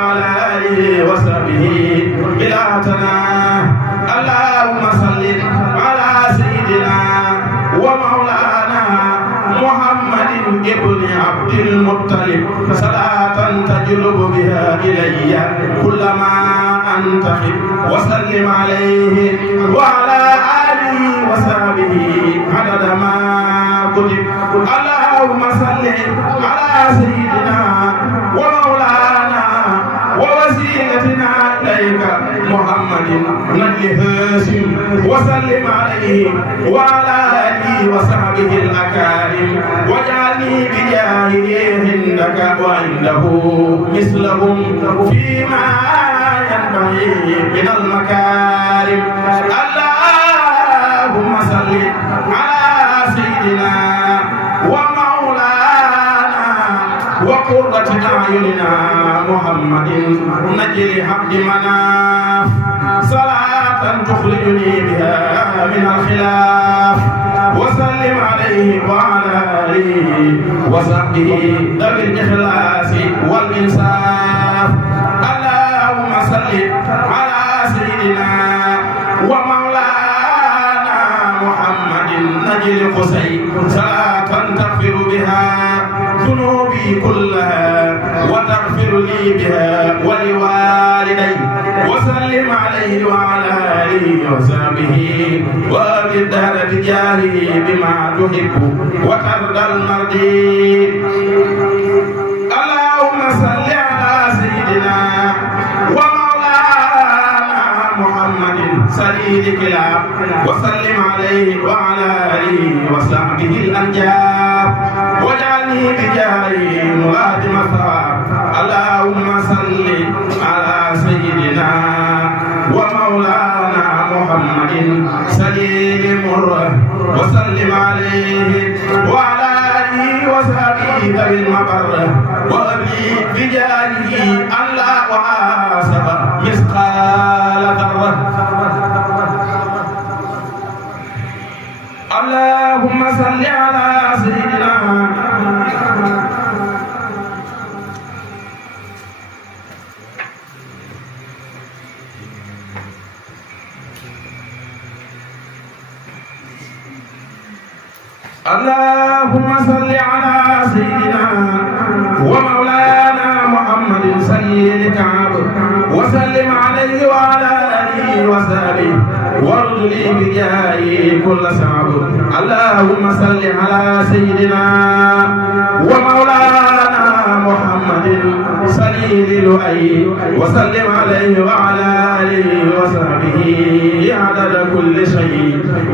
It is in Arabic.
وعلى آله وصحبه إلهنا. اللهم صل على سيدنا ومولانا محمد ابن عبد المطلب صلاة تجلب بها إلي كل ما أنتخب. وسلم عليه وعلى آله وصحبه عدد ما كتب. اللهم صل على سيدنا ومولانا ووسيلتنا إليك محمد نبي هاشم. وسلم عليه وعلى آله وصحبه الأكارم. واجعلني بجاهه عندك وعنده مثلهم فيما ينبغي من المكارم. اللهم صل على سيدنا ومولانا وقرة أعيننا محمد نجل حق مناف. صلاة تخرجني بها من الخلاف. وسلم عليه وعلى آله وصحبه ذوي الإخلاص والإنصاف. اللهم صل على سيدنا ومولانا محمد نجل قصي. صلاة تغفر بها ذنوبي كلها وتغفر لي بها ولوالدي. وسلم عليه وعلى آله وصحبه وأبي الدهر بجاهه بما تحب وترضى المرضي. اللهم صل على سيدنا ومولانا محمد سيد الكلاب. وسلم عليه وعلى آله وصحبه الأنجاب. واجعلني بجاهه مقادم الثواب. اللهم صل على سيدنا ومولانا محمد سليم المره. وسلم عليه وعلى آله وصحبه ذوي المبره. وأبي بجاهه أن لا أحاسب مثقال ذرة. اللهم صل على سيدنا اللهم صل على سيدنا ومولانا محمد سيد الكعب. وسلم عليه وعلى آله وصحبه وارض لي بجاهه كل صعب. اللهم صل على سيدنا ومولانا محمد سيد اللؤي. وسلم عليه وعلى آله وصحبه عدد كل شيء.